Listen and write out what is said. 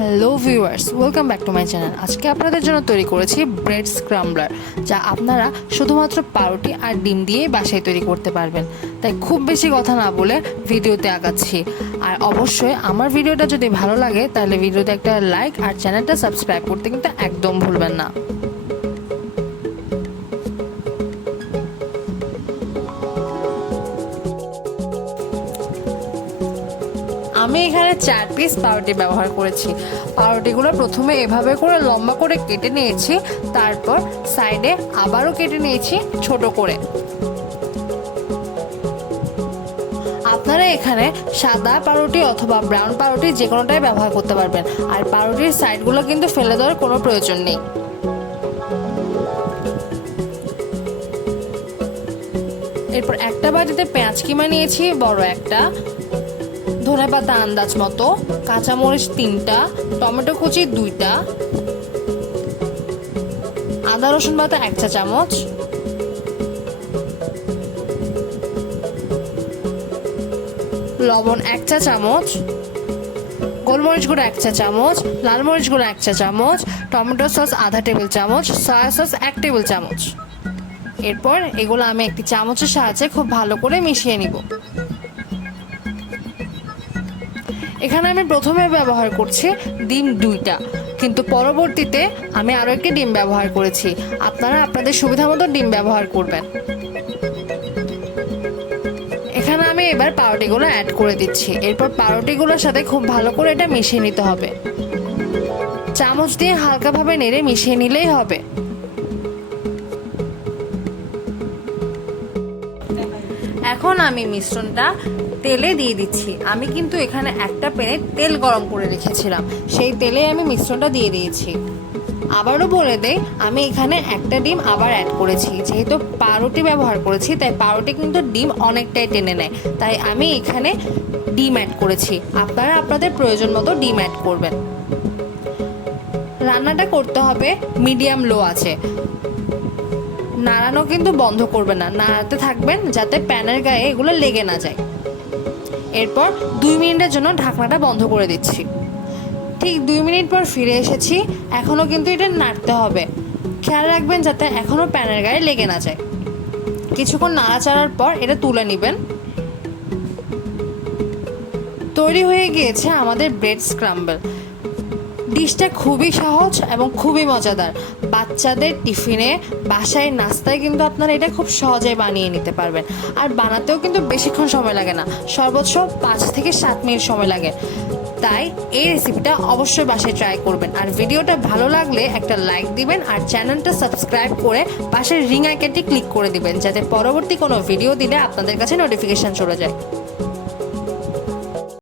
Hello viewers, welcome back to my channel. আজকে আপনাদের জন্য তৈরি করেছি ব্রেড স্ক্রাম্বলার, যা আপনারা শুধুমাত্র পাউরুটি আর ডিম দিয়ে বাসায় তৈরি করতে পারবেন। তাই খুব বেশি কথা না বলে ভিডিওতে আগাচ্ছি। আর অবশ্যই আমার ভিডিওটা যদি ভালো লাগে তাহলে ভিডিওতে একটা লাইক আর চ্যানেলটা সাবস্ক্রাইব করতে কিন্তু একদম ভুলবেন না। আমি এখানে 4 পিস পাউরুটি ব্যবহার করেছি। পাউরুটিগুলো প্রথমে এভাবে করে লম্বা করে কেটে নিয়েছি, তারপর সাইডে আবারও কেটে নিয়েছি ছোট করে। আপনারা এখানে সাদা পাউরুটি অথবা ব্রাউন পাউরুটি যে কোনোটাই ব্যবহার করতে পারবেন। আর পাউরুটির সাইডগুলো কিন্তু ফেলে দেওয়ার কোনো প্রয়োজন নেই। এরপর একটা বাটিতে পেঁয়াজ কিমা নিয়েছি বড় একটা, ধনেপাতা আন্দাজ মতো, কাঁচামরিচ 3টা, টমেটো কুচি 2টা, আদা রসুন বাটা 1 চা চামচ, লবণ 1 চা চামচ, গোলমরিচ গুঁড়ো 1 চা চামচ, লাল মরিচ গুঁড়ো 1 চা চামচ, টমেটো সস আধা টেবিল চামচ, সয়া সস 1 টেবিল চামচ। এরপর এগুলো আমি একটি চামচের সাহায্যে খুব ভালো করে মিশিয়ে নিব। এখানে আমি প্রথমে ব্যবহার করছি ডিম 2টা, কিন্তু পরবর্তীতে আমি আরও একটি ডিম ব্যবহার করেছি। আপনারা আপনাদের সুবিধা মতো ডিম ব্যবহার করবেন। এখানে আমি এবার পাউরুটিগুলো অ্যাড করে দিচ্ছি। এরপর পাউরুটিগুলোর সাথে খুব ভালো করে এটা মিশিয়ে নিতে হবে। চামচ দিয়ে হালকাভাবে নেড়ে মিশিয়ে নিলেই হবে। এখন আমি মিশ্রণটা তেলে দিয়ে দিচ্ছি। আমি কিন্তু এখানে একটা প্যানে তেল গরম করে রেখেছিলাম, সেই তেলে আমি মিশ্রণটা দিয়ে দিয়েছি। আবারও বলে দেই, আমি এখানে একটা ডিম আবার অ্যাড করেছি। যেহেতু পাউরুটি ব্যবহার করেছি তাই পাউরুটি কিন্তু ডিম অনেকটাই টেনে নেয়, তাই আমি এখানে ডিম অ্যাড করেছি। আপনারা আপনাদের প্রয়োজন মতো ডিম অ্যাড করবেন। রান্নাটা করতে হবে মিডিয়াম লো আছে। নাড়ানো কিন্তু বন্ধ করবেন না, নাড়াতে থাকবেন যাতে প্যানের গায়ে এগুলো লেগে না যায়। এরপর 2 মিনিটের জন্য ঢাকনাটা বন্ধ করে দিচ্ছি। ঠিক 2 মিনিট পর ফিরে এসেছি। এখনও কিন্তু এটা নাড়তে হবে। খেয়াল রাখবেন যাতে এখনও প্যানের গায়ে লেগে না যায়। কিছুক্ষণ নাড়াচাড়ার পর এটা তুলে নেবেন। তৈরি হয়ে গিয়েছে আমাদের ব্রেড স্ক্রাম্বল। ডিশটা খুবই সহজ এবং খুবই মজাদার। বাচ্চাদের টিফিনে, বাসায় নাস্তায় কিন্তু আপনারা এটা খুব সহজেই বানিয়ে নিতে পারবেন। আর বানাতেও কিন্তু বেশিক্ষণ সময় লাগে না, সর্বোচ্চ 5 থেকে 7 মিনিট সময় লাগে। তাই এই রেসিপিটা অবশ্যই বাসায় ট্রাই করবেন। আর ভিডিওটা ভালো লাগলে একটা লাইক দিবেন আর চ্যানেলটা সাবস্ক্রাইব করে পাশের রিং আইকনটি ক্লিক করে দিবেন, যাতে পরবর্তী কোনো ভিডিও দিলে আপনাদের কাছে নোটিফিকেশন চলে যায়।